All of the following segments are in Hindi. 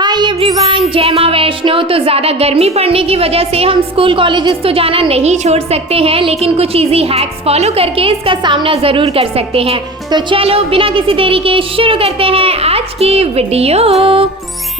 हाय एवरीवन, जय माँ वैष्णो। तो ज़्यादा गर्मी पड़ने की वजह से हम स्कूल कॉलेजेस तो जाना नहीं छोड़ सकते हैं, लेकिन कुछ इजी हैक्स फॉलो करके इसका सामना ज़रूर कर सकते हैं। तो चलो बिना किसी देरी के शुरू करते हैं आज की वीडियो।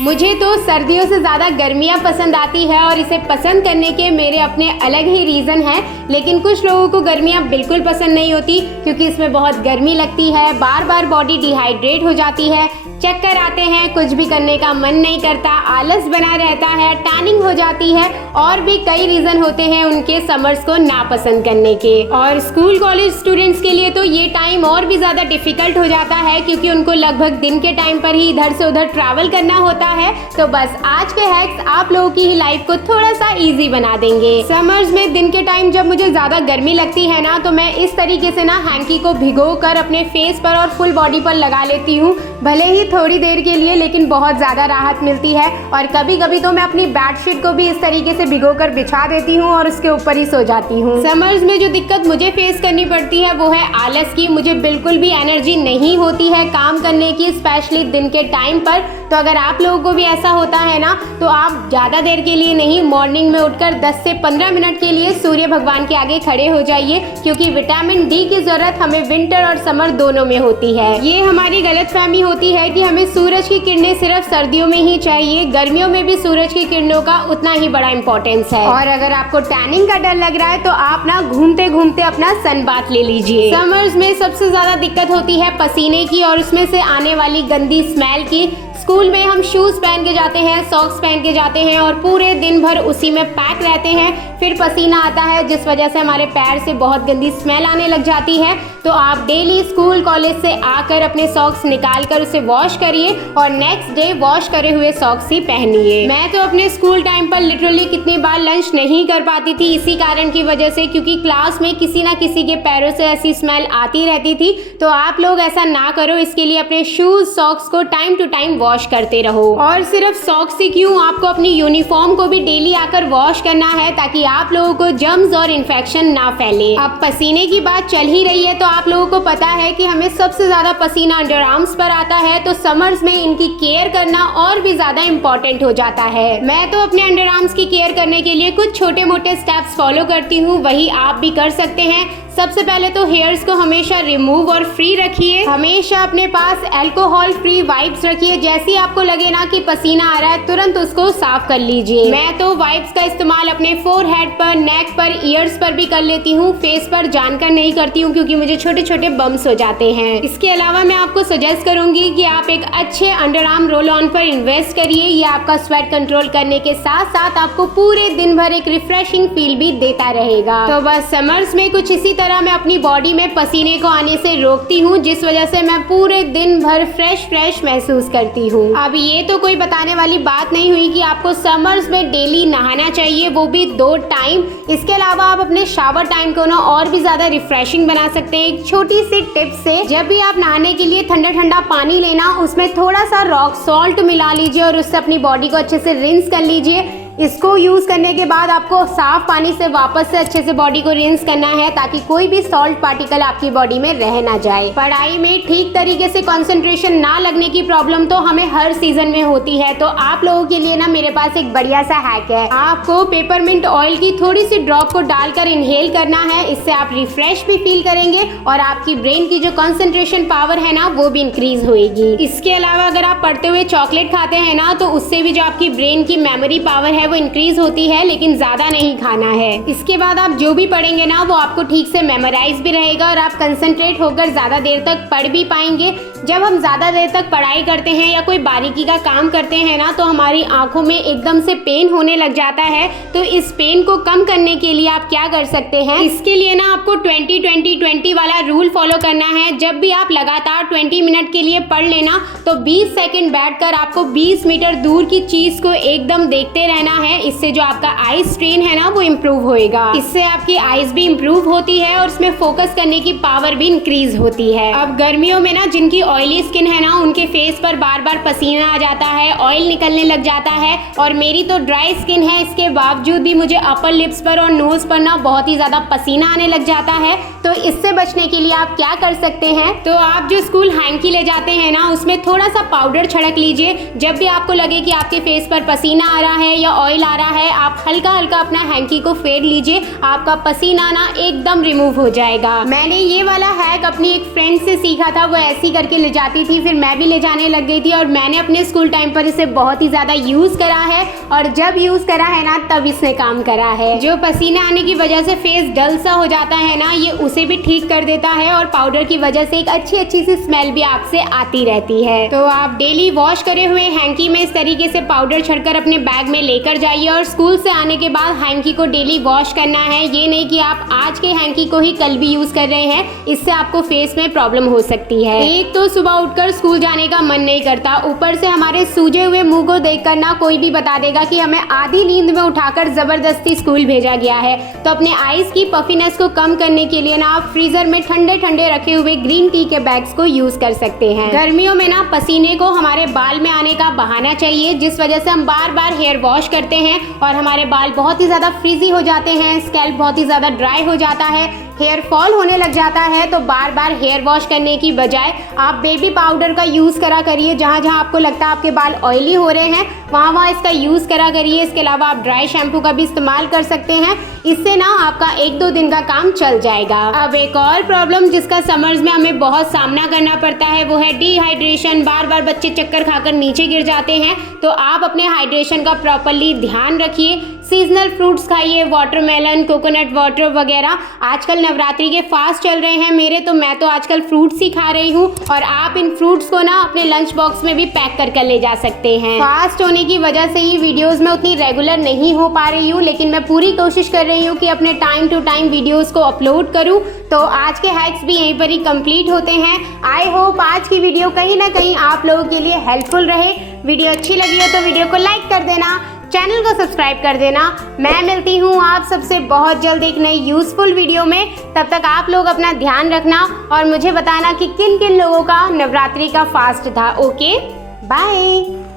मुझे तो सर्दियों से ज़्यादा गर्मियाँ पसंद आती है और इसे पसंद करने के मेरे अपने अलग ही रीज़न हैं, लेकिन कुछ लोगों को गर्मियाँ बिल्कुल पसंद नहीं होती क्योंकि इसमें बहुत गर्मी लगती है, बार बार बॉडी डिहाइड्रेट हो जाती है, चक्कर आते हैं, कुछ भी करने का मन नहीं करता, आलस बना रहता है, टैनिंग हो जाती है और भी कई रीज़न होते हैं उनके समर्स को नापसंद करने के। और स्कूल कॉलेज स्टूडेंट्स के लिए तो ये टाइम और भी ज़्यादा डिफिकल्ट हो जाता है क्योंकि उनको लगभग दिन के टाइम पर ही इधर से उधर ट्रैवल करना होता है। तो बस आज के हैक्स आप लोगों की ही लाइफ को थोड़ा सा ईजी बना देंगे। समर्स में दिन के टाइम जब मुझे ज़्यादा गर्मी लगती है ना, तो मैं इस तरीके से ना हैंकी को भिगो कर अपने फेस पर और फुल बॉडी पर लगा लेती हूँ, भले ही थोड़ी देर के लिए, लेकिन बहुत ज़्यादा राहत मिलती है। और कभी कभी तो मैं अपनी बेडशीट को भी इस तरीके से भिगोकर बिछा देती हूँ और उसके ऊपर ही सो जाती हूँ। समर्स में जो दिक्कत मुझे फेस करनी पड़ती है वो है आलस की। मुझे बिल्कुल भी एनर्जी नहीं होती है काम करने की, स्पेशली दिन के टाइम पर। तो अगर आप लोगों को भी ऐसा होता है ना, तो आप ज़्यादा देर के लिए नहीं, मॉर्निंग में उठकर 10 से 15 मिनट के लिए सूर्य भगवान के आगे खड़े हो जाइए, क्योंकि विटामिन डी की ज़रूरत हमें विंटर और समर दोनों में होती है। ये हमारी गलतफहमी होती है कि हमें सूरज की किरणें सिर्फ सर्दियों में ही चाहिए, गर्मियों में भी सूरज की किरणों का उतना ही बड़ा इंपॉर्टेंस है। और अगर आपको टैनिंग का डर लग रहा है तो आप ना घूमते घूमते अपना सन बाथ ले लीजिए। समर्स में सबसे ज्यादा दिक्कत होती है पसीने की और उसमें से आने वाली गंदी स्मेल की। स्कूल में हम शूज पहन के जाते हैं, सॉक्स पहन के जाते हैं और पूरे दिन भर उसी में पैक रहते हैं, फिर पसीना आता है जिस वजह से हमारे पैर से बहुत गंदी स्मेल आने लग जाती है। तो आप डेली स्कूल कॉलेज से आकर अपने सॉक्स निकाल कर उसे वॉश करिए और नेक्स्ट डे वॉश करे हुए सॉक्स ही पहनिए। मैं तो अपने स्कूल टाइम पर लिटरली कितनी बार लंच नहीं कर पाती थी इसी कारण की वजह से, क्योंकि क्लास में किसी ना किसी के पैरों से ऐसी स्मेल आती रहती थी। तो आप लोग ऐसा ना करो, इसके लिए अपने शूज सॉक्स को टाइम टू टाइम वॉश करते रहो। और सिर्फ सॉक्स ही क्यों, आपको अपनी यूनिफॉर्म को भी डेली आकर वॉश करना है ताकि आप लोगों को जर्म्स और इन्फेक्शन ना फैले। अब पसीने की बात चल ही रही है तो आप लोगों को पता है कि हमें सबसे ज्यादा पसीना अंडर आर्म्स पर आता है, तो समर्स में इनकी केयर करना और भी ज्यादा इम्पोर्टेंट हो जाता है। मैं तो अपने अंडर आर्म्स की केयर करने के लिए कुछ छोटे मोटे स्टेप्स फॉलो करती हूँ, वही आप भी कर सकते हैं। सबसे पहले तो हेयर्स को हमेशा रिमूव और फ्री रखिए। हमेशा अपने पास अल्कोहल फ्री वाइप्स रखिए। जैसे ही आपको लगे ना कि पसीना आ रहा है, तुरंत उसको साफ कर लीजिए। मैं तो वाइप्स का इस्तेमाल अपने फोरहेड पर, नेक पर, ईयर्स पर भी कर लेती हूँ। फेस पर जानकर नहीं करती हूँ क्योंकि मुझे छोटे छोटे बम्स हो जाते हैं। इसके अलावा मैं आपको सजेस्ट करूंगी कि आप एक अच्छे अंडर आर्म रोल ऑन पर इन्वेस्ट करिए। ये आपका स्वेट कंट्रोल करने के साथ साथ आपको पूरे दिन भर एक रिफ्रेशिंग फील भी देता रहेगा। तो बस समर्स में कुछ इसी तरह मैं अपनी बॉडी में पसीने को आने से रोकती हूँ, जिस वजह से मैं पूरे दिन भर फ्रेश महसूस करती हूँ। अब ये तो कोई बताने वाली बात नहीं हुई कि आपको समर्स में डेली नहाना चाहिए, वो भी 2 टाइम। इसके अलावा आप अपने शावर टाइम को ना और भी ज्यादा रिफ्रेशिंग बना सकते हैं एक छोटी सी टिप से। जब भी आप नहाने के लिए ठंडा ठंडा पानी लेना, उसमें थोड़ा सा रॉक सॉल्ट मिला लीजिए और उससे अपनी बॉडी को अच्छे से रिंस कर लीजिए। इसको यूज करने के बाद आपको साफ पानी से वापस से अच्छे से बॉडी को रिंस करना है ताकि कोई भी सॉल्ट पार्टिकल आपकी बॉडी में रह ना जाए। पढ़ाई में ठीक तरीके से कंसंट्रेशन ना लगने की प्रॉब्लम तो हमें हर सीजन में होती है, तो आप लोगों के लिए ना मेरे पास एक बढ़िया सा हैक है। आपको पेपरमिंट ऑयल की थोड़ी सी ड्रॉप को डालकर इनहेल करना है। इससे आप रिफ्रेश भी फील करेंगे और आपकी ब्रेन की जो कंसंट्रेशन पावर है ना, वो भी इंक्रीज होगी। इसके अलावा अगर आप पढ़ते हुए चॉकलेट खाते हैं ना, तो उससे भी जो आपकी ब्रेन की मेमोरी पावर है वो इंक्रीज होती है, लेकिन ज्यादा नहीं खाना है। इसके बाद आप जो भी पढ़ेंगे ना, वो आपको ठीक से मेमोराइज भी रहेगा और आप कंसंट्रेट होकर ज्यादा देर तक पढ़ भी पाएंगे। जब हम ज्यादा देर तक पढ़ाई करते हैं या कोई बारीकी का काम करते हैं ना, तो हमारी आंखों में एकदम से पेन होने लग जाता है। तो इस पेन को कम करने के लिए आप क्या कर सकते हैं, इसके लिए ना आपको 20-20-20 वाला रूल फॉलो करना है। जब भी आप लगातार 20 मिनट के लिए पढ़ लेना, तो 20 सेकंड बैठकर आपको 20 मीटर दूर की चीज को एकदम देखते रहना है। इससे जो आपका आई स्ट्रेन है ना, वो इम्प्रूव होएगा। इससे आपकी आईज भी इम्प्रूव होती है और उसमें फोकस करने की पावर भी इंक्रीज होती है। अब गर्मियों में ना जिनकी ऑयली स्किन है ना, उनके फेस पर बार बार पसीना आ जाता है, ऑयल निकलने लग जाता है। और मेरी तो ड्राई स्किन है, इसके बावजूद भी मुझे अपर लिप्स पर और नोज पर ना बहुत ही ज्यादा पसीना आने लग जाता है। तो इससे बचने के लिए आप क्या कर सकते हैं, तो आप जो स्कूल हैंकी ले जाते हैं ना, उसमें थोड़ा सा पाउडर छिड़क लीजिए। जब भी आपको लगे कि आपके फेस पर पसीना आ रहा है या ऑयल आ रहा है, आप हल्का हल्का अपना हैंकी को फेर लीजिए, आपका पसीना ना एकदम रिमूव हो जाएगा। मैंने ये वाला हैक अपनी एक फ्रेंड से सीखा था, वो ऐसी करके ले जाती थी, फिर मैं भी ले जाने लग गई थी और मैंने अपने स्कूल टाइम पर इसे बहुत ही ज्यादा यूज करा है। और जब यूज करा है ना, तब इसने काम करा है। जो पसीना आने की वजह से फेस डल सा हो जाता है ना, ये उसे भी ठीक कर देता है और पाउडर की वजह से एक अच्छी सी स्मेल भी आपसे आती रहती है। तो आप डेली वॉश करे हुए हैंकी में इस तरीके से पाउडर छिड़कर अपने बैग में लेकर जाइए और स्कूल से आने के बाद हैंकी को डेली वॉश करना है। ये नहीं कि आप आज के हैंकी को ही कल भी यूज कर रहे हैं, इससे आपको फेस में प्रॉब्लम हो सकती है। एक तो सुबह उठकर स्कूल जाने का मन नहीं करता, ऊपर से हमारे सूजे हुए मुंह को देखकर ना कोई भी बता देगा कि हमें आधी नींद में उठाकर जबरदस्ती स्कूल भेजा गया है। तो अपने आईज की पफीनेस को कम करने के लिए ना आप फ्रीजर में ठंडे ठंडे रखे हुए ग्रीन टी के बैग्स को यूज कर सकते हैं। गर्मियों में ना पसीने को हमारे बाल में आने का बहाना चाहिए, जिस वजह से हम बार बार हेयर वॉश करते हैं और हमारे बाल बहुत ही ज्यादा फ्रीजी हो जाते हैं, स्कैल्प बहुत ही ज्यादा ड्राई हो जाता है, हेयर फॉल होने लग जाता है। तो बार बार हेयर वॉश करने की बजाय आप बेबी पाउडर का यूज करा करिए। जहाँ जहाँ आपको लगता है आपके बाल ऑयली हो रहे हैं, वहाँ वहाँ इसका यूज करा करिए। इसके अलावा आप ड्राई शैम्पू का भी इस्तेमाल कर सकते हैं, इससे ना आपका 1-2 दिन का काम चल जाएगा। अब एक और प्रॉब्लम जिसका समर्स में हमें बहुत सामना करना पड़ता है, वो है डिहाइड्रेशन। बार बार बच्चे चक्कर खाकर नीचे गिर जाते हैं, तो आप अपने हाइड्रेशन का प्रॉपरली ध्यान रखिए। सीजनल फ्रूट्स खाइए, वाटरमेलन, कोकोनट वाटर वगैरह। आजकल नवरात्रि के फास्ट चल रहे हैं मेरे, तो मैं तो आजकल फ्रूट्स ही खा रही हूँ और आप इन फ्रूट्स को ना अपने लंच बॉक्स में भी पैक कर ले जा सकते हैं। फास्ट होने की वजह से ही वीडियोस में उतनी रेगुलर नहीं हो पा रही हूँ, लेकिन मैं पूरी कोशिश कर रही हूँ कि अपने टाइम टू टाइम वीडियोस को अपलोड करूँ। तो आज के हैक्स भी यहीं पर ही कंप्लीट होते हैं। आई होप आज की वीडियो कहीं ना कहीं आप लोगों के लिए हेल्पफुल रहे। वीडियो अच्छी लगी हो तो वीडियो को लाइक कर देना, चैनल को सब्सक्राइब कर देना। मैं मिलती हूँ आप सबसे बहुत जल्द एक नई यूजफुल वीडियो में। तब तक आप लोग अपना ध्यान रखना और मुझे बताना कि किन किन लोगों का नवरात्रि का फास्ट था। Okay, bye.